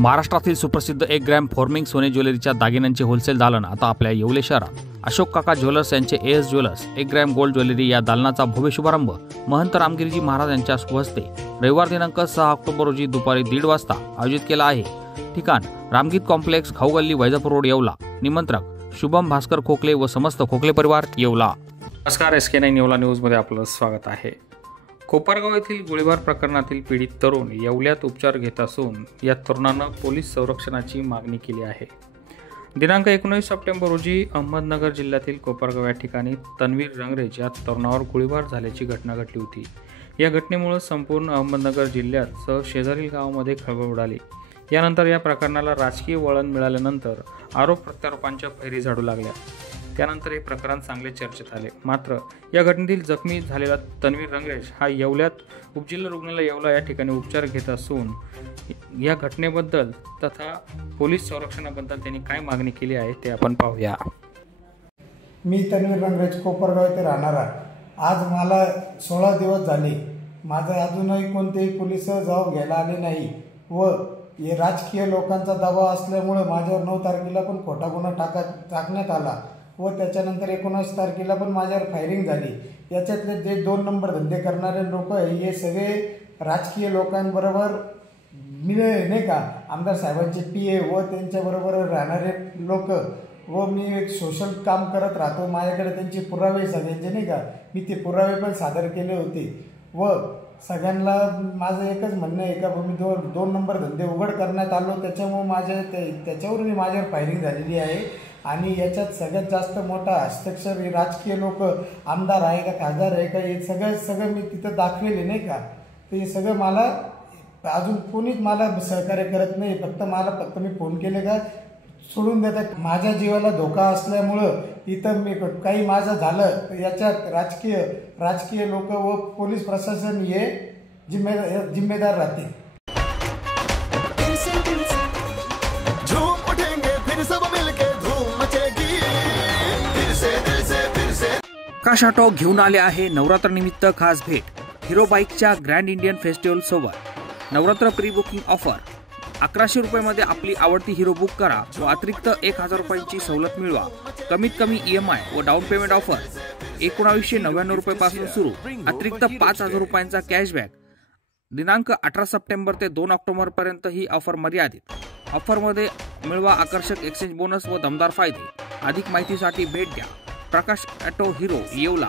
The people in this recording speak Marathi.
महाराष्ट्रातील सुप्रसिद्ध 1 ग्रॅम फॉर्मिंग सोने ज्वेलरीच्या दागिन्यांचे होलसेल दालन आता आपल्या येवले शहरात अशोक काका ज्वेलर्स यांचे as jewellers 1 gram gold jewellery या दालनाचा भव्य शुभारंभ महंत रामगिरीजी महाराज यांच्या शुभहस्ते रविवार दिनांक 6 ऑक्टोबर रोजी दुपारी 1:30 वाजता आयोजित केला आहे। ठिकाण रामगीत कॉम्प्लेक्स, खाऊगल्ली, वैजापूर रोड, येवला। निमंत्रक शुभम भास्कर खोकले व समस्त खोकले परिवार, येवला। नमस्कार, SK9 येवला न्यूजमध्ये आपलं स्वागत आहे। कोपरगाव येथील गोळीबार प्रकरणातील पीडित तरुण येवल्यात उपचार घेत असून या तरुणानं पोलीस संरक्षणाची मागणी केली आहे। दिनांक 19 सप्टेंबर रोजी अहमदनगर जिल्ह्यातील कोपरगाव या ठिकाणी तन्वीर रंगरेज या तरुणावर गोळीबार झाल्याची घटना घडली होती। या घटनेमुळे संपूर्ण अहमदनगर जिल्ह्यात शेजारील गावामध्ये खळबळ उडाली। यानंतर या प्रकरणाला राजकीय वळण मिळाल्यानंतर आरोप प्रत्यारोपांच्या फैरी झाडू लागल्या। त्यानंतर हे प्रकरण चांगले चर्चेत आले। मात्र या घटनेतील जखमी झालेला तन्वीर रंगरेज हा येवल्यात उपजिल्हा रुग्णालय येवला या ठिकाणी उपचार घेत असून या घटनेबद्दल तथा पोलीस संरक्षणाबद्दल त्यांनी काय मागणी केली आहे ते आपण पाहूया। मी तन्वीर रंगरेज, कोपरगाव येथे राहणारा। आज मला 16 दिवस झाले, माझं अजूनही कोणतेही पोलीस जबाब घ्यायला आले नाही व हे राजकीय लोकांचा दबाव असल्यामुळे माझ्यावर 9 तारखेला पण खोटा गुन्हा टाकण्यात आला व त्याच्यानंतर 19 तारखेला पण माझ्यावर फायरिंग झाली। याच्यातले जे 2 नंबर धंदे करणारे लोक हे सगळे राजकीय लोकांबरोबर मिळे नाही का, आमदार साहेबांचे PA व त्यांच्याबरोबर राहणारे लोक व मी एक सोशल काम करत राहतो। माझ्याकडे त्यांचे पुरावे सगळ्यांचे नाही का, मी ते पुरावे पण सादर केले होते व सगळ्यांना माझं एकच म्हणणं आहे का मी 2 नंबर धंदे उघड करण्यात आलो, त्याच्यामुळे त्याच्यावरून माझ्यावर फायरिंग झालेली आहे। आणि याच्यात सगळ्यात जास्त मोठा हस्तक्षेप हे राजकीय लोक, आमदार आहे का, खासदार आहे का, हे सगळं मी तिथं दाखवेले नाही का। तर हे सगळं मला अजून कोणीच मला सहकार्य करत नाही। फक्त मी फोन केले का सोडून देतात। माझ्या जीवाला धोका असल्यामुळं इथं मी काही माझं झालं तर याच्यात राजकीय लोक व पोलीस प्रशासन हे जिम्मेदार राहते। प्रकाश ऑटो घेऊन आले आहे नवरात्र निमित्त खास भेट। हिरो बाईकच्या ग्रँड इंडियन फेस्टिवल सोबत नवरात्र प्री बुकिंग ऑफर। 1100 रुपयामध्ये आपली आवडती हिरो बुक करा व अतिरिक्त 1000 रुपयांची सवलत मिळवा। कमीत कमी EMI व डाऊन पेमेंट ऑफर 1999 रुपयापासून सुरू, अतिरिक्त 5000 रुपयांचा कॅशबॅक। दिनांक 18 सप्टेंबर ते 2 ऑक्टोबर पर्यंत ही ऑफर मर्यादित। ऑफरमध्ये मिळवा आकर्षक एक्सचेंज बोनस व दमदार फायदे। अधिक माहितीसाठी भेट द्या प्रकाश ऑटो हिरो, येवला।